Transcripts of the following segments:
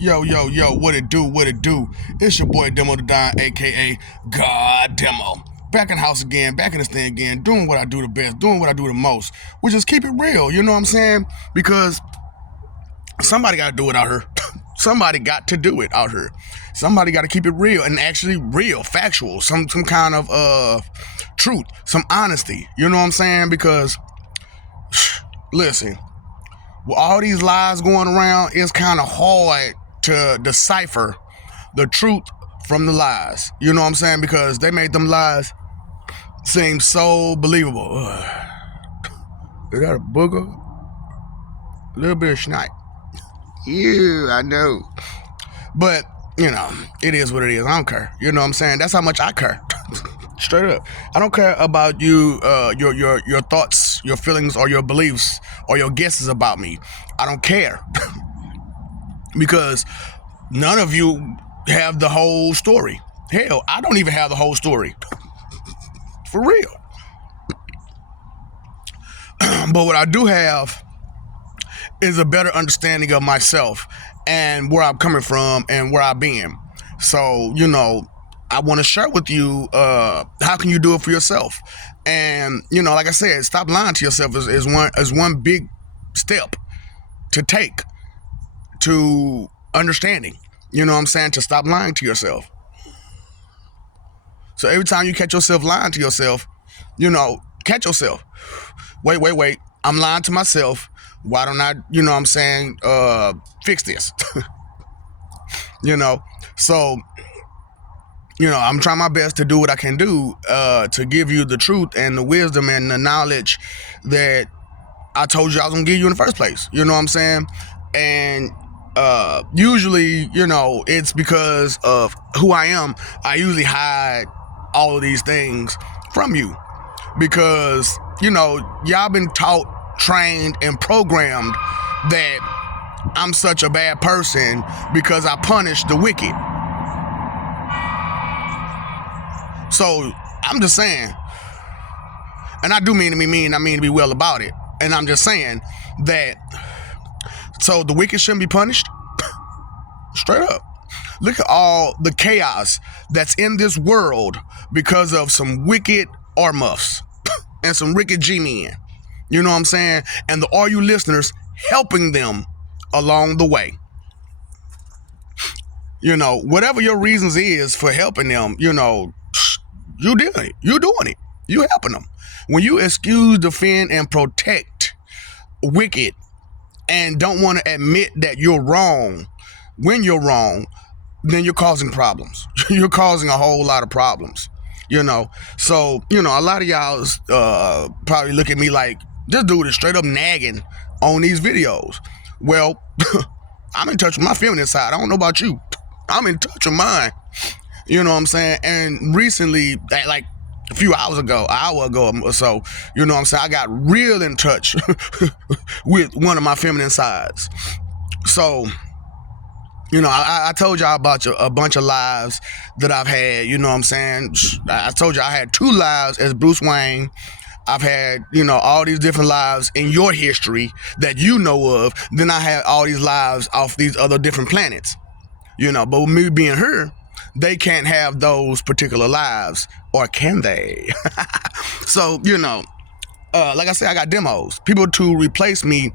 Yo, what it do? It's your boy Demo the Don, aka God Demo. Back in the house again, back in this thing again, doing what I do the best, doing what I do the most. We just keep it real, you know what I'm saying? Because somebody got to do it out here. Somebody got to do it out here. Somebody got to keep it real and actually real, factual, some kind of truth, some honesty. You know what I'm saying? Because listen, with all these lies going around, it's kind of hard to decipher the truth from the lies. You know what I'm saying? Because they made them lies seem so believable. Is that a booger? A little bit of schnipe. Yeah, I know. But, you know, it is what it is. I don't care. You know what I'm saying? That's how much I care. Straight up. I don't care about you, your thoughts, your feelings, or your beliefs, or your guesses about me. I don't care. Because none of you have the whole story. Hell, I don't even have the whole story. For real. But what I do have is a better understanding of myself and where I'm coming from and where I've been. So, you know, I want to share with you how can you do it for yourself. And, you know, like I said, stop lying to yourself is one big step to take to understanding. You know what I'm saying? To stop lying to yourself. So every time you catch yourself lying to yourself, you know, catch yourself. Wait. I'm lying to myself. Why don't I, you know what I'm saying, fix this? You know? So, you know, I'm trying my best to do what I can do to give you the truth and the wisdom and the knowledge that I told you I was going to give you in the first place. You know what I'm saying? And usually, you know, it's because of who I am. I usually hide all of these things from you because, you know, y'all been taught, trained, and programmed that I'm such a bad person because I punish the wicked. So I'm just saying, and I do mean to be mean, I mean to be well about it. And I'm just saying that, so the wicked shouldn't be punished? Straight up. Look at all the chaos that's in this world because of some wicked R-muffs and some wicked G-men. You know what I'm saying? And all you listeners helping them along the way. You know, whatever your reasons is for helping them, you know, you doing it. You doing it. You helping them. When you excuse, defend, and protect wicked and don't want to admit that you're wrong when you're wrong, then you're causing problems. You're causing a whole lot of problems, you know. So, you know, a lot of y'all probably look at me like, this dude is straight up nagging on these videos. Well, I'm in touch with my feminine side. I don't know about you. I'm in touch with mine. You know what I'm saying? And recently, like a few hours ago, an hour ago or so, you know what I'm saying, I got real in touch with one of my feminine sides. So, you know, I told y'all about a bunch of lives that I've had, you know what I'm saying? I told you I had 2 lives as Bruce Wayne. I've had, you know, all these different lives in your history that you know of. Then I had all these lives off these other different planets, you know. But with me being here, they can't have those particular lives, or can they? So, you know, like I said, I got demos. People to replace me,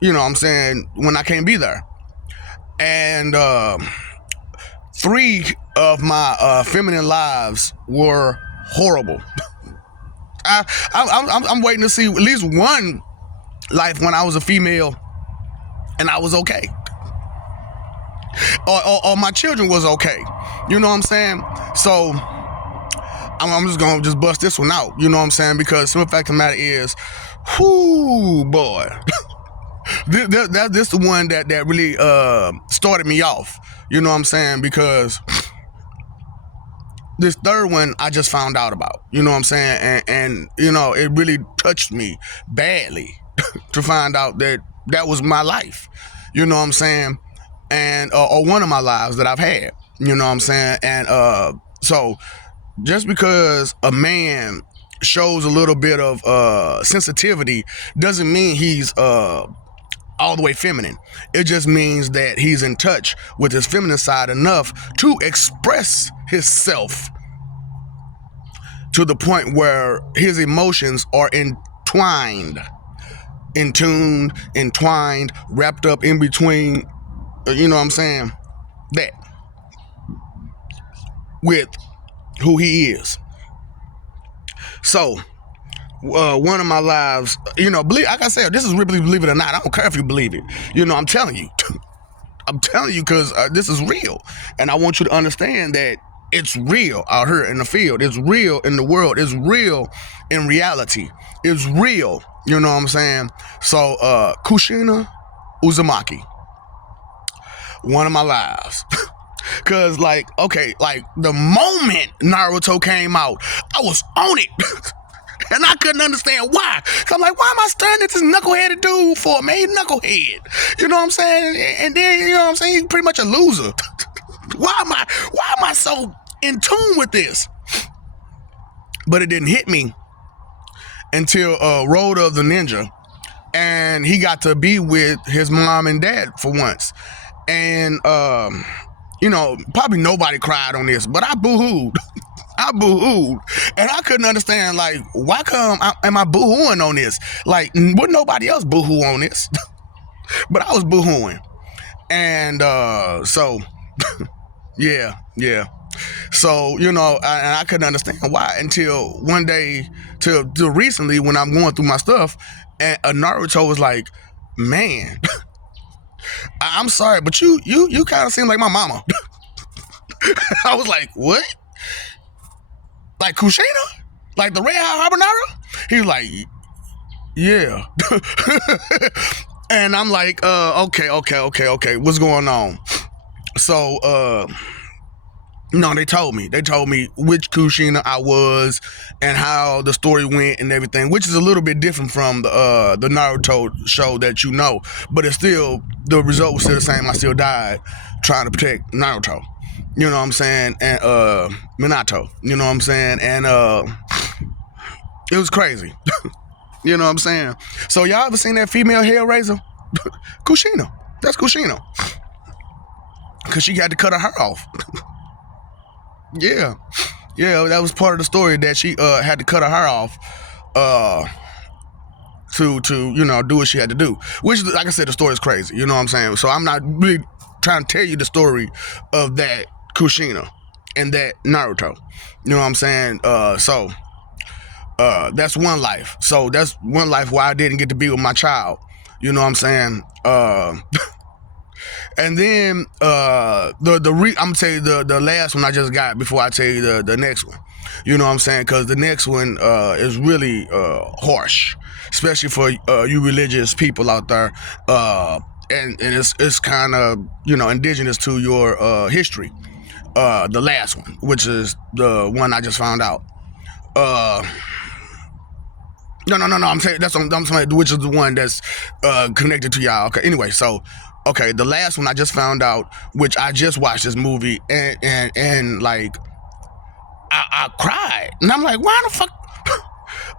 you know what I'm saying, when I can't be there. And 3 of my feminine lives were horrible. I'm waiting to see at least one life when I was a female and I was okay. Or my children was okay. You know what I'm saying? So I'm just going to just bust this one out. You know what I'm saying? Because the simple fact of the matter is, whoo, boy. This the one that really started me off. You know what I'm saying? Because this third one I just found out about. You know what I'm saying? And you know, it really touched me badly to find out that was my life. You know what I'm saying? And or one of my lives that I've had. You know what I'm saying? And so just because a man shows a little bit of sensitivity doesn't mean he's all the way feminine. It just means that he's in touch with his feminine side enough to express himself to the point where his emotions are entwined, wrapped up in between, you know what I'm saying, that with who he is. So, one of my lives, believe, like I said, this is really, believe it or not, I don't care if you believe it. I'm telling you. I'm telling you because this is real. And I want you to understand that it's real out here in the field. It's real in the world. It's real in reality. It's real. You know what I'm saying? So, Kushina Uzumaki, one of my lives. Cause the moment Naruto came out, I was on it. And I couldn't understand why. So I'm like, why am I staring at this knuckleheaded dude for, man? He knucklehead. You know what I'm saying? And then, you know what I'm saying? He's pretty much a loser. Why am I so in tune with this? But it didn't hit me until Road of the Ninja. And he got to be with his mom and dad for once. And, probably nobody cried on this, but I boo-hooed. And I couldn't understand, why come am I boo-hooing on this? Wouldn't nobody else boo-hoo on this? But I was boo-hooing. And so, yeah. So, and I couldn't understand why until one day, till recently when I'm going through my stuff, and Naruto was like, man, I'm sorry, but you kind of seem like my mama. I was like, what? Like Kushina? Like the Red Hot Habanero? He was like, yeah. And I'm like, okay. What's going on? So, no, they told me which Kushina I was and how the story went and everything, which is a little bit different from the Naruto show that you know, but it's still, the result was still the same. I still died trying to protect Naruto. You know what I'm saying? And Minato. You know what I'm saying? And it was crazy. You know what I'm saying? So y'all ever seen that female Hellraiser? Kushina. That's Kushina. Because she had to cut her hair off. Yeah, that was part of the story, that she had to cut her hair off to do what she had to do. Which, like I said, the story is crazy. You know what I'm saying? So I'm not really trying to tell you the story of that Kushina and that Naruto. You know what I'm saying? So that's one life. So that's one life where I didn't get to be with my child. You know what I'm saying? And then I'm gonna tell you the last one I just got before I tell you the next one. You know what I'm saying? Because the next one is really harsh, especially for you religious people out there. And it's kind of indigenous to your history. The last one, which is the one I just found out. No. I'm saying which is the one that's connected to y'all. Okay. Anyway, so. Okay, the last one I just found out, which I just watched this movie, and like, I cried. And I'm like, why the fuck?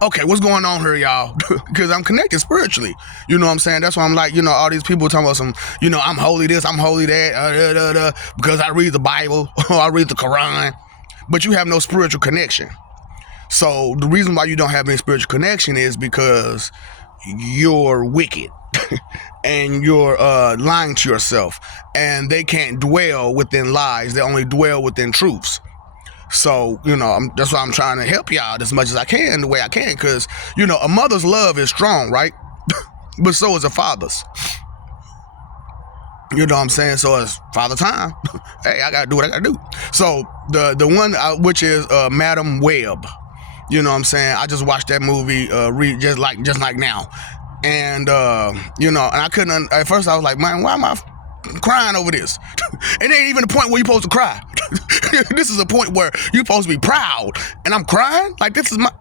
Okay, what's going on here, y'all? Because I'm connected spiritually. You know what I'm saying? That's why I'm like, all these people talking about some, I'm holy this, I'm holy that, because I read the Bible, or I read the Quran, but you have no spiritual connection. So the reason why you don't have any spiritual connection is because you're wicked. And you're lying to yourself, and they can't dwell within lies. They only dwell within truths. So that's why I'm trying to help y'all as much as I can, the way I can, because a mother's love is strong, right? But so is a father's. You know what I'm saying? So it's father time. Hey, I gotta do what I gotta do. So the one which is Madam Web. You know what I'm saying? I just watched that movie just like now. And, and I couldn't, at first I was like, man, why am I crying over this? It ain't even the point where you're supposed to cry. This is a point where you're supposed to be proud. And I'm crying? Like, this is my...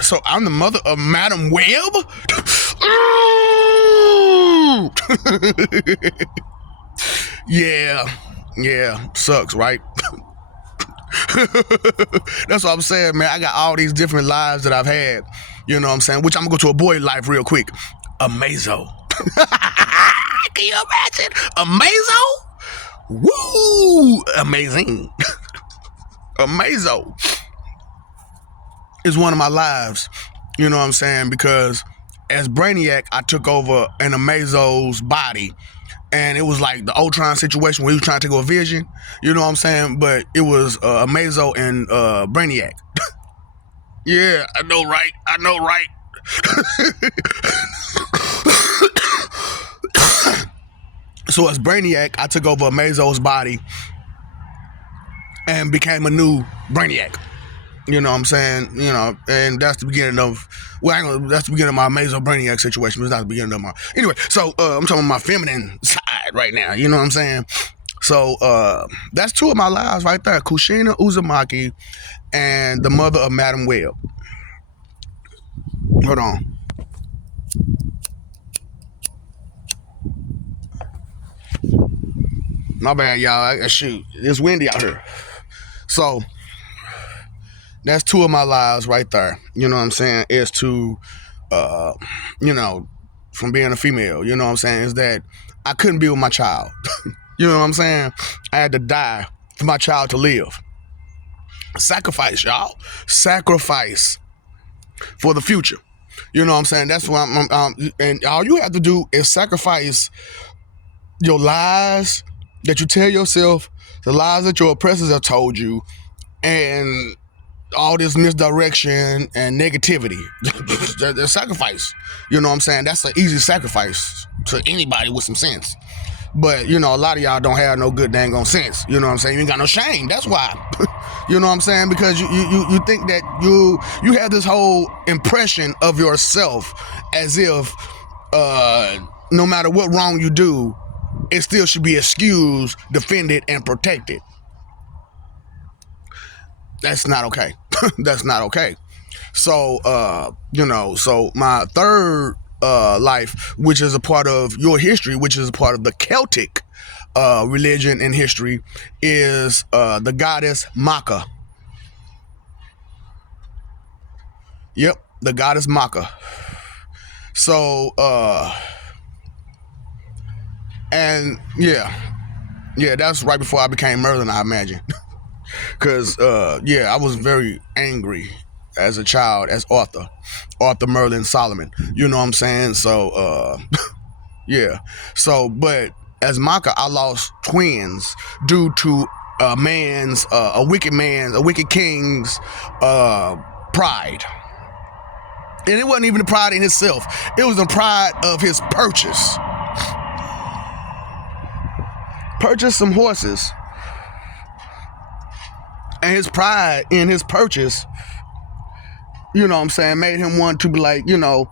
So I'm the mother of Madam Web? Yeah, sucks, right? That's what I'm saying, man. I got all these different lives that I've had. You know what I'm saying? Which I'm gonna go to a boy life real quick. Amazo. Can you imagine? Amazo? Woo! Amazing. Amazo is one of my lives. You know what I'm saying? Because as Brainiac, I took over an Amazo's body. And it was like the Ultron situation where he was trying to take over Vision. You know what I'm saying? But it was Amazo and Brainiac. Yeah, I know, right? I know, right? So as Brainiac, I took over Amazo's body and became a new Brainiac. You know what I'm saying? You know, and that's the beginning of, that's the beginning of my Amazo Brainiac situation, but it's not the beginning of my, anyway, so I'm talking about my feminine side right now, you know what I'm saying? So that's two of my lives right there, Kushina Uzumaki and the mother of Madam Web. Hold on. My bad, y'all. Shoot, it's windy out here. So that's two of my lives right there. You know what I'm saying? Is to, you know, from being a female, you know what I'm saying? Is that I couldn't be with my child. You know what I'm saying? I had to die for my child to live. Sacrifice, y'all. Sacrifice for the future. You know what I'm saying? That's what and all you have to do is sacrifice your lies that you tell yourself, the lies that your oppressors have told you, and all this misdirection and negativity. The sacrifice. You know what I'm saying? That's an easy sacrifice to anybody with some sense. But, you know, a lot of y'all don't have no good dang on sense. You know what I'm saying? You ain't got no shame. That's why. You know what I'm saying? Because you think that you have this whole impression of yourself as if no matter what wrong you do, it still should be excused, defended, and protected. That's not okay. That's not okay. So, you know, so my third life, which is a part of your history, which is a part of the Celtic religion and history, is the goddess Maka. Yep, the goddess Maka. So, and yeah, that's right before I became Merlin, I imagine. Because, yeah, I was very angry as a child, as Arthur Merlin Solomon. You know what I'm saying? So, yeah. So, but as Maka, I lost twins due to a wicked king's pride. And it wasn't even the pride in himself. It was the pride of his purchase. Purchased some horses. And his pride in his purchase, you know what I'm saying, made him want to be like, you know,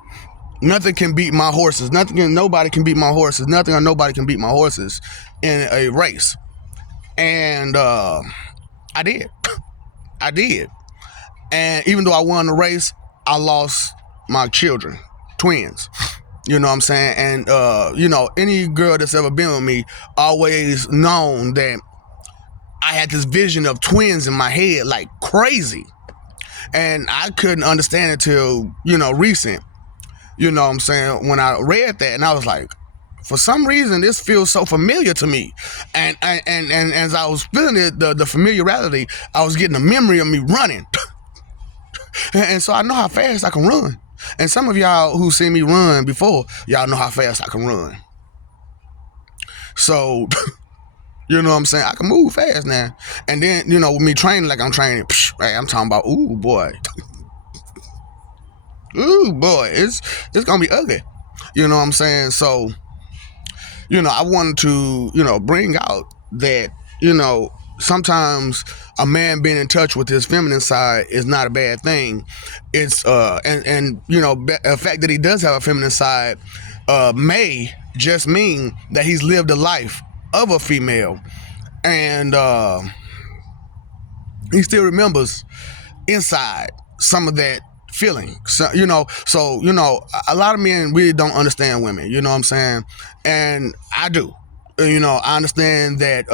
nothing can beat my horses. Nobody can beat my horses. Nothing or nobody can beat my horses in a race. And I did. I did. And even though I won the race, I lost my children, twins. You know what I'm saying? And, you know, any girl that's ever been with me always known that I had this vision of twins in my head like crazy. And I couldn't understand it till, you know, recent. You know what I'm saying? When I read that, and I was like, for some reason, this feels so familiar to me. And as I was feeling it, the familiarity, I was getting a memory of me running. And so I know how fast I can run. And some of y'all who seen me run before, y'all know how fast I can run. So, you know what I'm saying? I can move fast now. And then, you know, with me training like I'm training, right, I'm talking about, ooh, boy. Ooh, boy, it's going to be ugly. You know what I'm saying? So, you know, I wanted to, you know, bring out that, you know, sometimes a man being in touch with his feminine side is not a bad thing. It's, and you know, the fact that he does have a feminine side may just mean that he's lived a life of a female. And he still remembers inside some of that feeling. So, you know, a lot of men really don't understand women, you know what I'm saying? And I do. You know, I understand that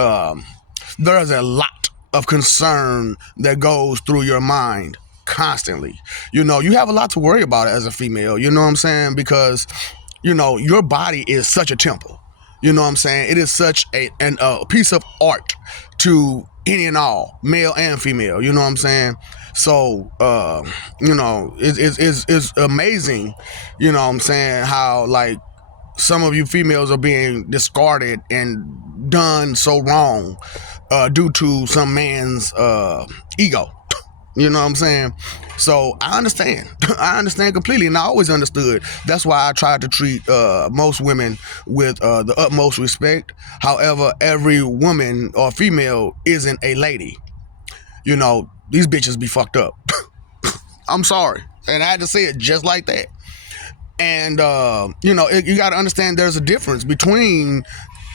there's a lot of concern that goes through your mind constantly. You know, you have a lot to worry about as a female, you know what I'm saying? Because Your body is such a temple. You know what I'm saying? It is such a piece of art to any and all, male and female. You know what I'm saying? So, it's amazing, what I'm saying, how, like, some of you females are being discarded and done so wrong due to some man's ego. You know what I'm saying? So I understand. I understand completely, and I always understood. That's why I tried to treat most women with the utmost respect. However, every woman or female isn't a lady. These bitches be fucked up. I'm sorry, and I had to say it just like that. And you got to understand there's a difference between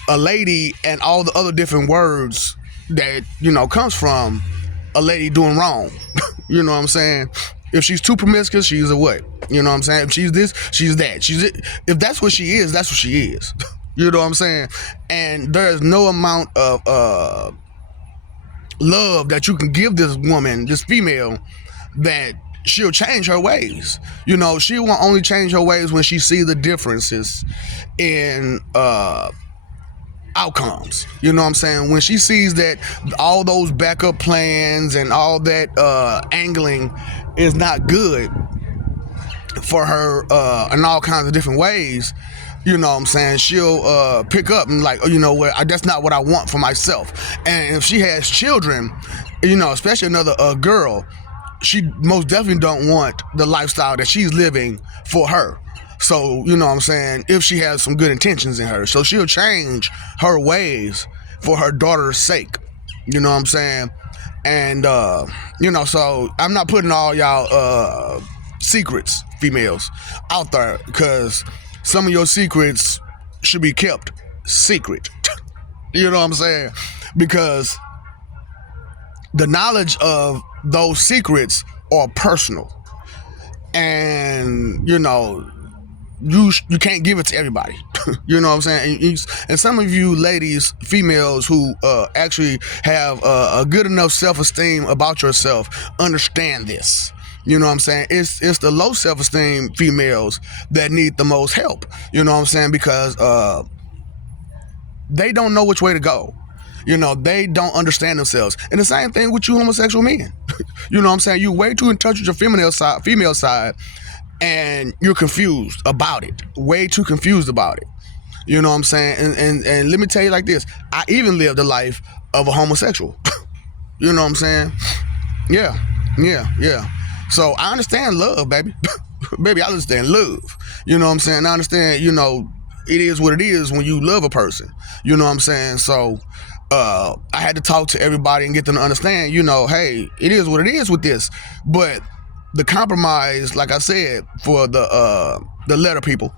a lady and all the other different words that comes from a lady doing wrong. You know what I'm saying? If she's too promiscuous, she's a what? You know what I'm saying? If she's this, she's that. If that's what she is, that's what she is. You know what I'm saying? And there's no amount of love that you can give this woman, this female, that she'll change her ways. She will only change her ways when she sees the differences in outcomes. You know what I'm saying? When she sees that all those backup plans and all that angling is not good for her in all kinds of different ways, you know what I'm saying, she'll pick up and, like, you know what, that's not what I want for myself. And if she has children, especially another girl, she most definitely don't want the lifestyle that she's living for her. So, you know what I'm saying, if she has some good intentions in her, so she'll change her ways for her daughter's sake. You know what I'm saying? And, so I'm not putting all y'all secrets, females, out there, because some of your secrets should be kept secret. You know what I'm saying? Because the knowledge of those secrets are personal. And, you can't give it to everybody. You know what I'm saying? And some of you ladies, females who actually have a good enough self-esteem about yourself, understand this. You know what I'm saying? It's the low self-esteem females that need the most help. You know what I'm saying? Because they don't know which way to go. They don't understand themselves. And the same thing with you homosexual men. You know what I'm saying? You're way too in touch with your female side, and you're confused about it. Way too confused about it. You know what I'm saying? And let me tell you like this. I even lived the life of a homosexual. You know what I'm saying? Yeah. So I understand love, baby. Baby, I understand love. You know what I'm saying? I understand, it is what it is when you love a person. You know what I'm saying? So I had to talk to everybody and get them to understand, hey, it is what it is with this. But the compromise, like I said, for the letter people,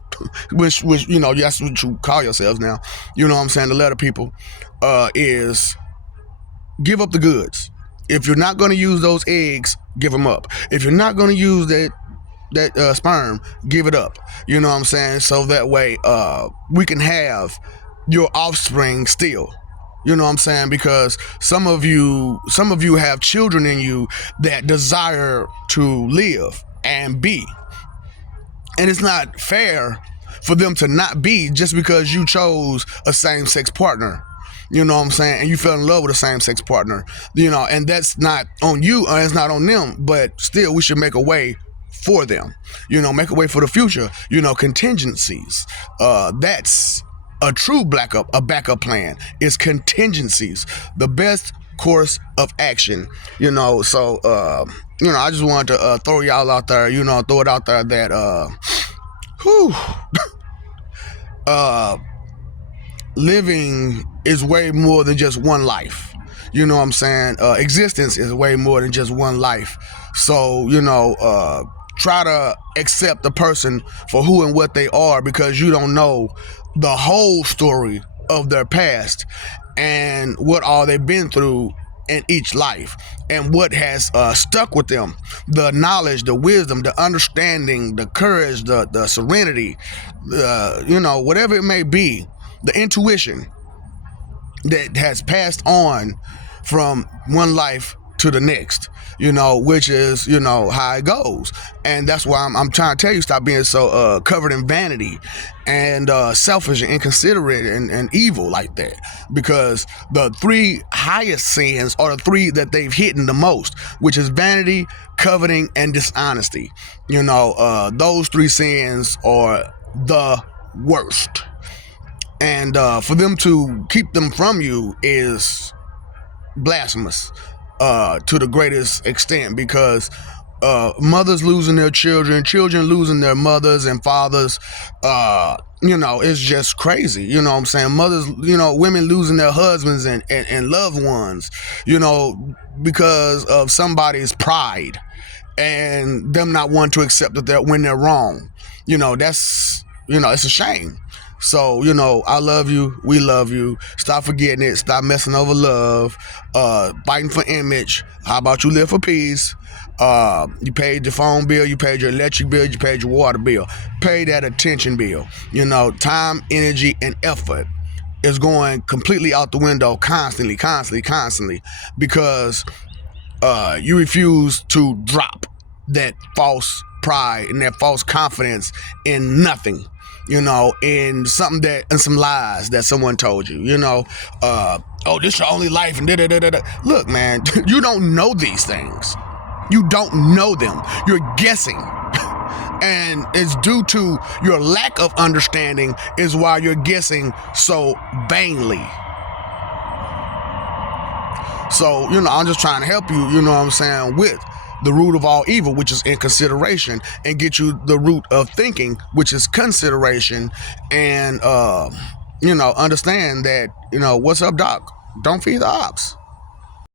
which that's what you call yourselves now. You know what I'm saying? The letter people is give up the goods. If you're not going to use those eggs, give them up. If you're not going to use that sperm, give it up. You know what I'm saying? So that way we can have your offspring still. You know what I'm saying? Because some of you have children in you that desire to live and be. And it's not fair for them to not be just because you chose a same-sex partner. You know what I'm saying? And you fell in love with a same-sex partner. And that's not on you, or it's not on them, but still we should make a way for them. Make a way for the future. Contingencies. That's a true backup plan is contingencies, the best course of action. So I just wanted to throw y'all out there, throw it out there that living is way more than just one life. You know what I'm saying? Existence is way more than just one life. So try to accept the person for who and what they are, because you don't know the whole story of their past and what all they've been through in each life, and what has stuck with them, the knowledge, the wisdom, the understanding, the courage, the serenity, whatever it may be, the intuition that has passed on from one life to to the next, which is, how it goes. And that's why I'm trying to tell you, stop being so covered in vanity and selfish and inconsiderate and evil like that. Because the three highest sins are the three that they've hidden the most, which is vanity, coveting, and dishonesty. Those three sins are the worst. And for them to keep them from you is blasphemous to the greatest extent, because mothers losing their children losing their mothers and fathers, it's just crazy. What I'm saying? Mothers, women losing their husbands and loved ones, because of somebody's pride and them not wanting to accept that when they're wrong. That's, it's a shame. So, I love you. We love you. Stop forgetting it. Stop messing over love. Fighting for image. How about you live for peace? You paid your phone bill. You paid your electric bill. You paid your water bill. Pay that attention bill. Time, energy, and effort is going completely out the window constantly, because you refuse to drop that false pride and that false confidence in nothing, in something in some lies that someone told you, oh, this your only life and da-da-da-da-da. Look, man, you don't know these things. You don't know them. You're guessing. And it's due to your lack of understanding is why you're guessing so vainly. So, I'm just trying to help you, with the root of all evil, which is inconsideration, and get you the root of thinking, which is consideration, and, understand that, what's up, Doc? Don't feed the ops.